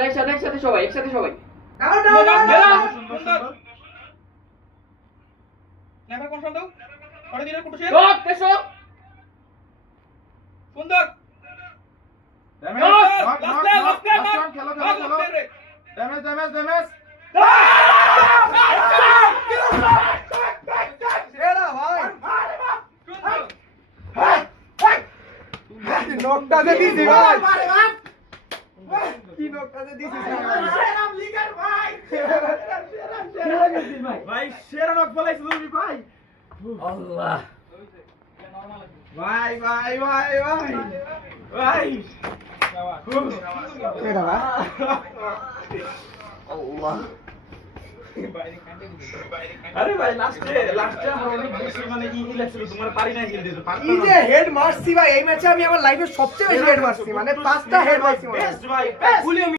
একসাথে সবাই সুন্দর নেভার কনফার্ম দাও পরে দিনের কুটু শেষ সুন্দর ড্যামেজ নকটাতে দিছি ভাই কি নকটাতে দিছি ভাই সেরা নক বলাইছো তুমি ভাই আল্লাহ ভাই এটা ভাই আল্লাহ আরে ভাই লাস্টে আমরা অনেক বেশি মানে ই লাগছিল তোমার পারি না হিল দিতে এই যে হেড মারছি ভাই এই ম্যাচে আমি আমার লাইফে সবচেয়ে বেশি হেড মারছি মানে 5টা হেড মারছি বেস্ট ভাই